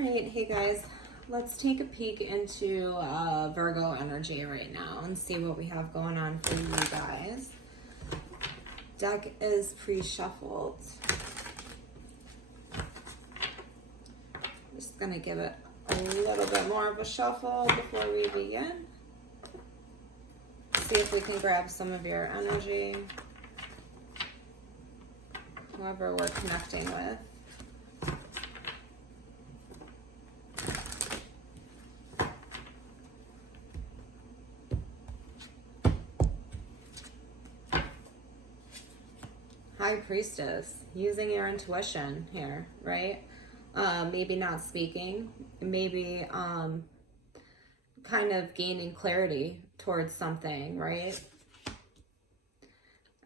right, hey guys, let's take a peek into Virgo energy right now and see what we have going on for you guys. Deck is pre-shuffled. Just gonna give it a little bit more of a shuffle before we begin. See if we can grab some of your energy, whoever we're connecting with. High Priestess, using your intuition here, right? Maybe not speaking, maybe kind of gaining clarity towards something, right?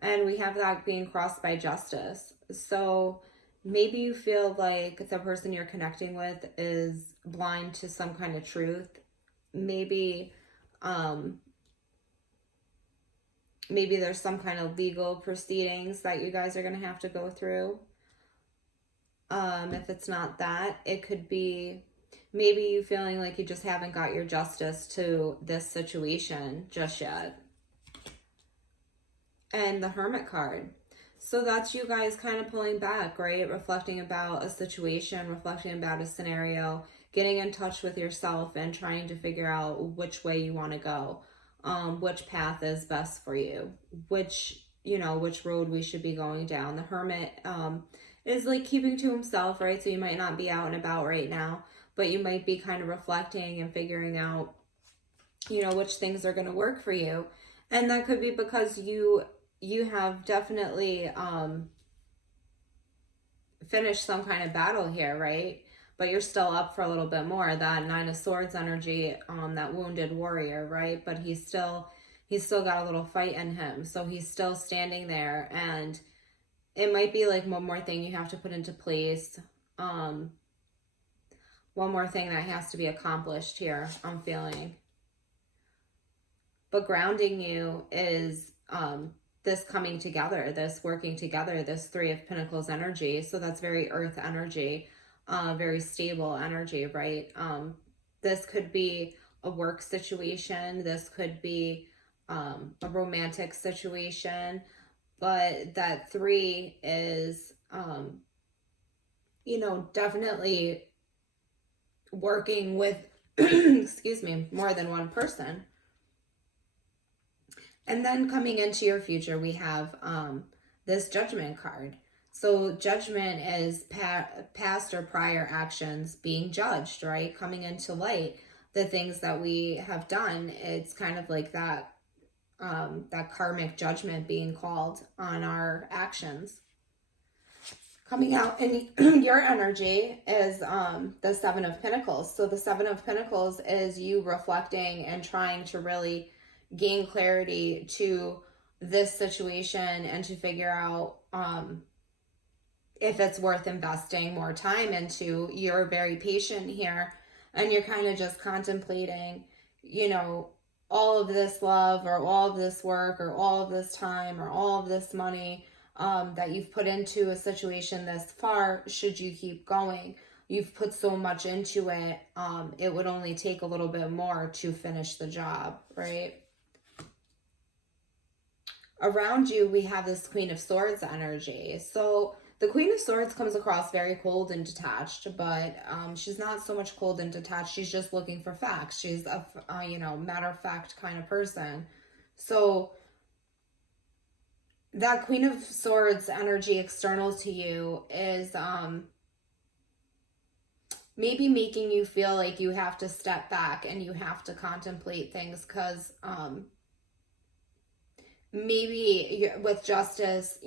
And we have that being crossed by Justice. So maybe you feel like the person you're connecting with is blind to some kind of truth. Maybe maybe there's some kind of legal proceedings that you guys are going to have to go through. If it's not that, it could be maybe you feeling like you just haven't got your justice to this situation just yet. And the Hermit card. So that's you guys kind of pulling back, right? Reflecting about a situation, reflecting about a scenario, getting in touch with yourself and trying to figure out which way you want to go. Which path is best for you, which road we should be going down. The Hermit is like keeping to himself, right? So you might not be out and about right now, but you might be kind of reflecting and figuring out, which things are going to work for you. And that could be because you have definitely finished some kind of battle here, right? But you're still up for a little bit more. That Nine of Swords energy, that wounded warrior, right? But he's still got a little fight in him. So he's still standing there, and it might be like one more thing you have to put into place. One more thing that has to be accomplished here, I'm feeling. But grounding you is this coming together, this working together, this Three of Pentacles energy. So that's very earth energy. Very stable energy, right? This could be a work situation. This could be a romantic situation. But that three is, definitely working with, excuse me, more than one person. And then coming into your future, we have this Judgment card. So judgment is past or prior actions being judged, right? Coming into light, the things that we have done. It's kind of like that, that karmic judgment being called on our actions. Coming out in your energy is the Seven of Pentacles. So the Seven of Pentacles is you reflecting and trying to really gain clarity to this situation and to figure out if it's worth investing more time into. You're very patient here, and you're kind of just contemplating, all of this love or all of this work or all of this time or all of this money that you've put into a situation this far. Should you keep going? You've put so much into it. It would only take a little bit more to finish the job, right? Around you, we have this Queen of Swords energy. So the Queen of Swords comes across very cold and detached, but she's not so much cold and detached. She's just looking for facts. She's a matter-of-fact kind of person. So that Queen of Swords energy external to you is maybe making you feel like you have to step back and you have to contemplate things because maybe with Justice,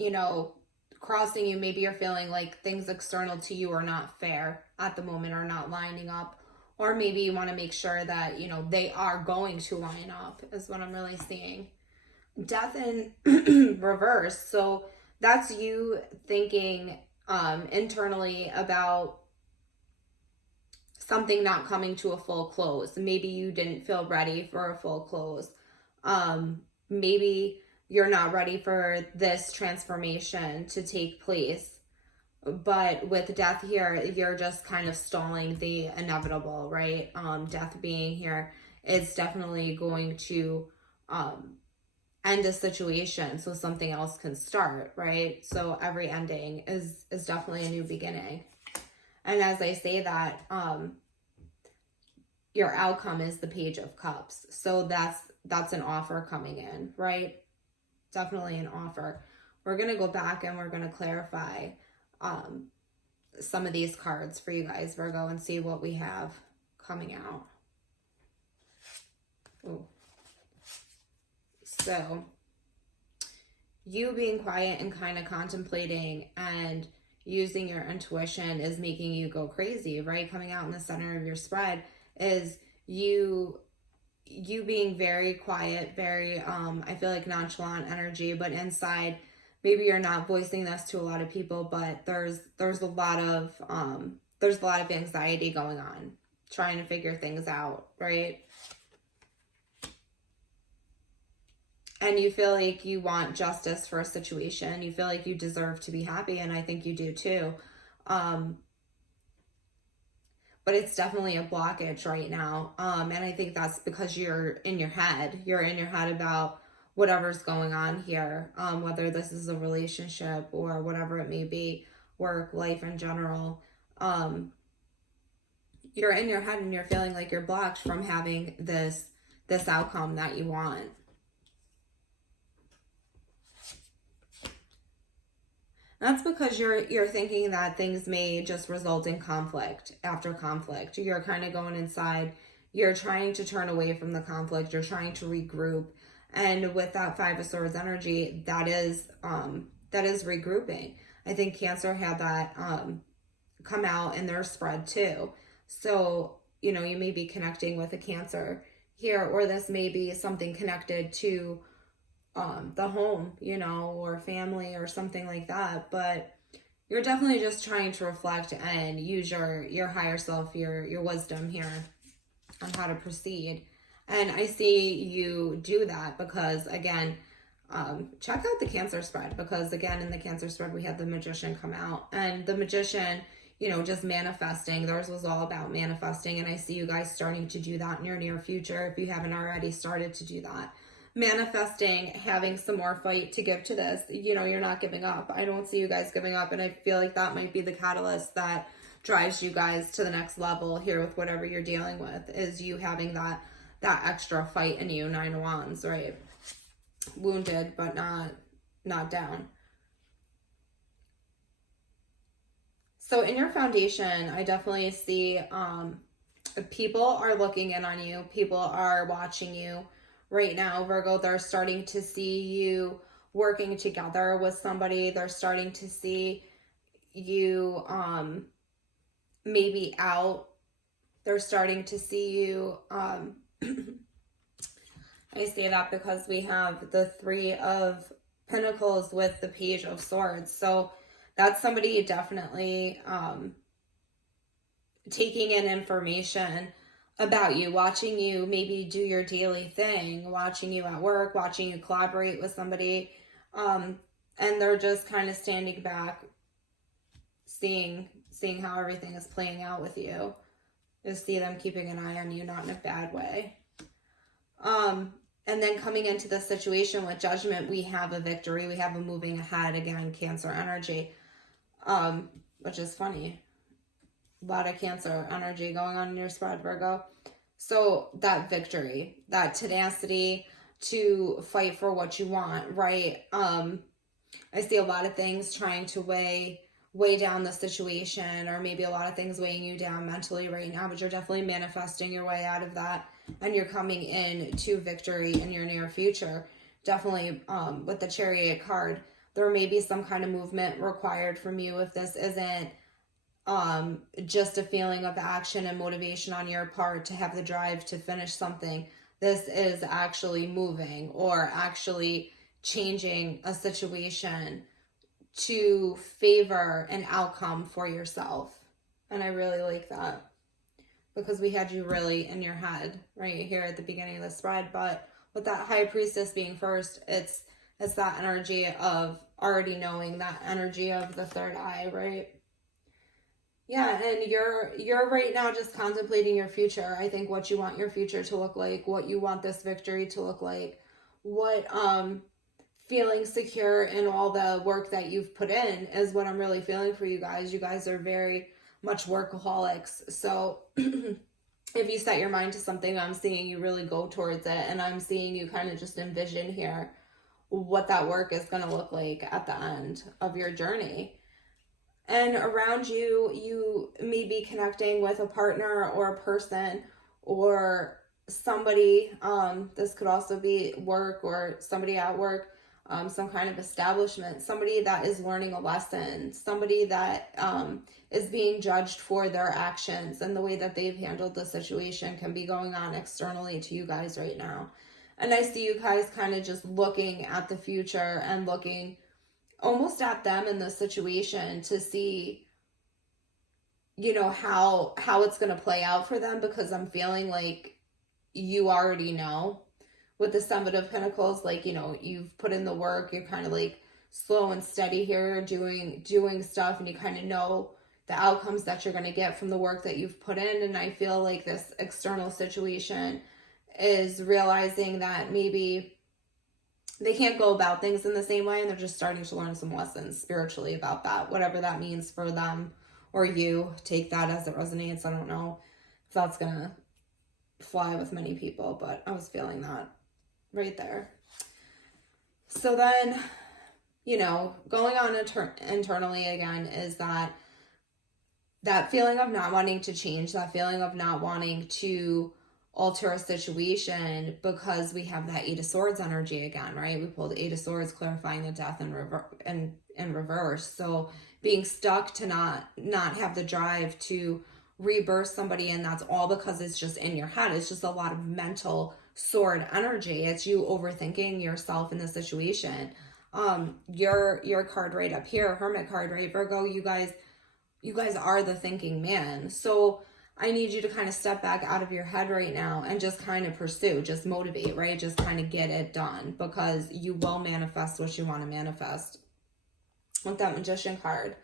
crossing you, maybe you're feeling like things external to you are not fair at the moment, are not lining up, or maybe you want to make sure that they are going to line up, is what I'm really seeing. Death in reverse. So that's you thinking internally about something not coming to a full close. Maybe you didn't feel ready for a full close. Maybe you're not ready for this transformation to take place, But with death here, you're just kind of stalling the inevitable, right? Death being here, it's definitely going to end a situation so something else can start, right? So every ending is definitely a new beginning. And as I say that, your outcome is the Page of Cups. So that's an offer coming in, right? Definitely an offer. We're going to go back and we're going to clarify some of these cards for you guys, Virgo, and see what we have coming out. Ooh. So you being quiet and kind of contemplating and using your intuition is making you go crazy, right? Coming out in the center of your spread is you being very quiet, very I feel like nonchalant energy, but inside maybe you're not voicing this to a lot of people, but there's a lot of anxiety going on, trying to figure things out, right? And you feel like you want justice for a situation. You feel like you deserve to be happy, and I think you do too. But it's definitely a blockage right now. And I think that's because you're in your head. You're in your head about whatever's going on here, whether this is a relationship or whatever it may be, work, life in general. You're in your head and you're feeling like you're blocked from having this outcome that you want. That's because you're thinking that things may just result in conflict after conflict. You're kind of going inside. You're trying to turn away from the conflict. You're trying to regroup. And with that Five of Swords energy, that is regrouping. I think Cancer had that come out in their spread too. So, you may be connecting with a Cancer here, or this may be something connected to the home, or family or something like that. But you're definitely just trying to reflect and use your higher self, your wisdom here on how to proceed. And I see you do that because, again, check out the Cancer spread, because again, in the Cancer spread, we had the Magician come out, and the Magician, just manifesting. Theirs was all about manifesting. And I see you guys starting to do that in your near future if you haven't already started to do that. Manifesting, having some more fight to give to this. You're not giving up. I don't see you guys giving up, and I feel like that might be the catalyst that drives you guys to the next level here with whatever you're dealing with, is you having that extra fight in you. Nine of Wands, right? Wounded, but not down. So in your foundation, I definitely see people are looking in on you. People are watching you right now, Virgo. They're starting to see you working together with somebody. They're starting to see you maybe out. They're starting to see you I say that because we have the Three of Pentacles with the Page of Swords. So that's somebody definitely taking in information about you, watching you maybe do your daily thing, watching you at work, watching you collaborate with somebody, and they're just kind of standing back, seeing how everything is playing out with you. Just see them keeping an eye on you, not in a bad way. And then coming into the situation with Judgment, we have a victory. We have a moving ahead, again, Cancer energy, which is funny. A lot of Cancer energy going on in your spread, Virgo. So that victory, that tenacity to fight for what you want, right? I see a lot of things trying to weigh down the situation, or maybe a lot of things weighing you down mentally right now, but you're definitely manifesting your way out of that, and you're coming in to victory in your near future. Definitely with the Chariot card, there may be some kind of movement required from you if this isn't just a feeling of action and motivation on your part to have the drive to finish something. This is actually moving or actually changing a situation to favor an outcome for yourself. And I really like that, because we had you really in your head right here at the beginning of the spread. But with that High Priestess being first, it's that energy of already knowing, that energy of the third eye, right? Yeah, and you're right now just contemplating your future. I think what you want your future to look like, what you want this victory to look like, what feeling secure in all the work that you've put in is what I'm really feeling for you guys. You guys are very much workaholics. So if you set your mind to something, I'm seeing you really go towards it, and I'm seeing you kind of just envision here what that work is going to look like at the end of your journey. And around you, you may be connecting with a partner or a person or somebody. This could also be work or somebody at work, some kind of establishment, somebody that is learning a lesson, somebody that is being judged for their actions, and the way that they've handled the situation can be going on externally to you guys right now. And I see you guys kind of just looking at the future and looking almost at them in the situation to see, you know, how it's going to play out for them, because I'm feeling like you already know with the Summit of Pentacles, like, you know, you've put in the work, you're kind of like slow and steady here, doing stuff, and you kind of know the outcomes that you're going to get from the work that you've put in. And I feel like this external situation is realizing that maybe they can't go about things in the same way, and they're just starting to learn some lessons spiritually about that, whatever that means for them or you. Take that as it resonates. I don't know if that's gonna fly with many people, but I was feeling that right there. So then, you know, going on internally again is that feeling of not wanting to change, that feeling of not wanting to alter a situation, because we have that Eight of Swords energy again, right? We pulled Eight of Swords, clarifying the death in reverse. So being stuck to not have the drive to rebirth somebody, and that's all because it's just in your head. It's just a lot of mental sword energy. It's you overthinking yourself in the situation. Your card right up here, Hermit card, right, Virgo, you guys are the thinking man. So I need you to kind of step back out of your head right now and just kind of pursue, just motivate, right? Just kind of get it done, because you will manifest what you want to manifest. With that Magician card,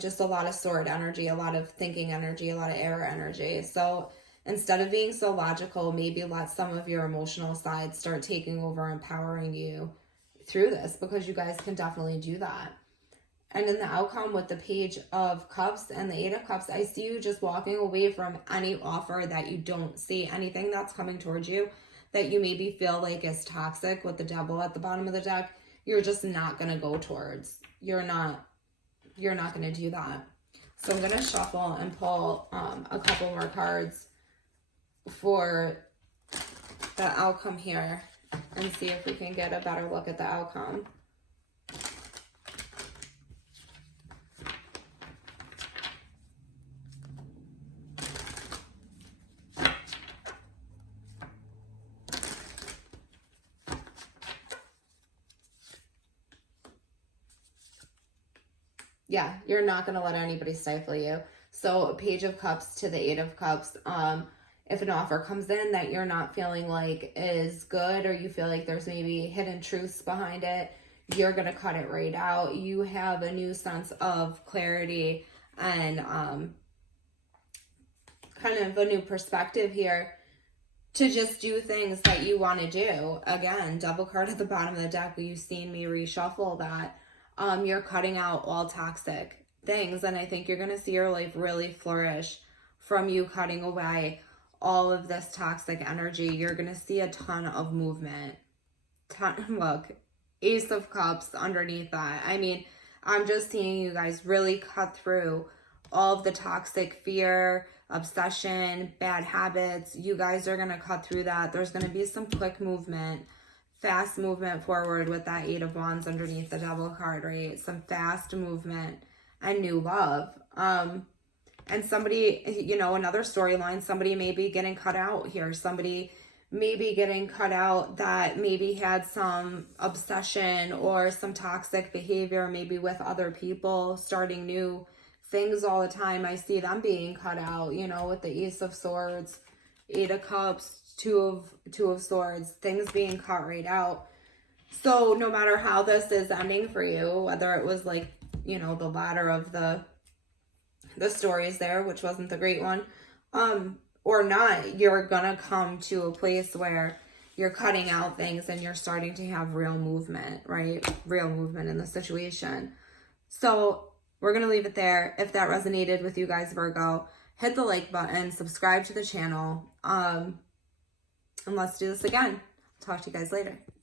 just a lot of sword energy, a lot of thinking energy, a lot of air energy. So instead of being so logical, maybe let some of your emotional side start taking over, empowering you through this, because you guys can definitely do that. And in the outcome with the Page of Cups and the Eight of Cups, I see you just walking away from any offer that you don't see, anything that's coming towards you that you maybe feel like is toxic with the Devil at the bottom of the deck. You're just not going to go towards. You're not going to do that. So I'm going to shuffle and pull a couple more cards for the outcome here and see if we can get a better look at the outcome. Yeah, you're not going to let anybody stifle you. So Page of Cups to the Eight of Cups. If an offer comes in that you're not feeling like is good, or you feel like there's maybe hidden truths behind it, you're going to cut it right out. You have a new sense of clarity and kind of a new perspective here to just do things that you want to do. Again, double card at the bottom of the deck. You've seen me reshuffle that. You're cutting out all toxic things, and I think you're going to see your life really flourish from you cutting away all of this toxic energy. You're going to see a ton of movement. Look, Ace of Cups underneath that. I mean, I'm just seeing you guys really cut through all of the toxic fear, obsession, bad habits. You guys are going to cut through that. There's going to be some quick movement, fast movement forward with that Eight of Wands underneath the Devil card, right? Some fast movement and new love. And somebody, you know, another storyline, somebody may be getting cut out here. Somebody may be getting cut out that maybe had some obsession or some toxic behavior, maybe with other people, starting new things all the time. I see them being cut out, you know, with the Ace of Swords, Eight of Cups, Two of Swords, things being cut right out. So no matter how this is ending for you, whether it was like, you know, the ladder of the the stories there, which wasn't the great one, or not, you're gonna come to a place where you're cutting out things and you're starting to have real movement, right? Real movement in the situation. So we're going to leave it there. If that resonated with you guys, Virgo, hit the like button, subscribe to the channel, and let's do this again. Talk to you guys later.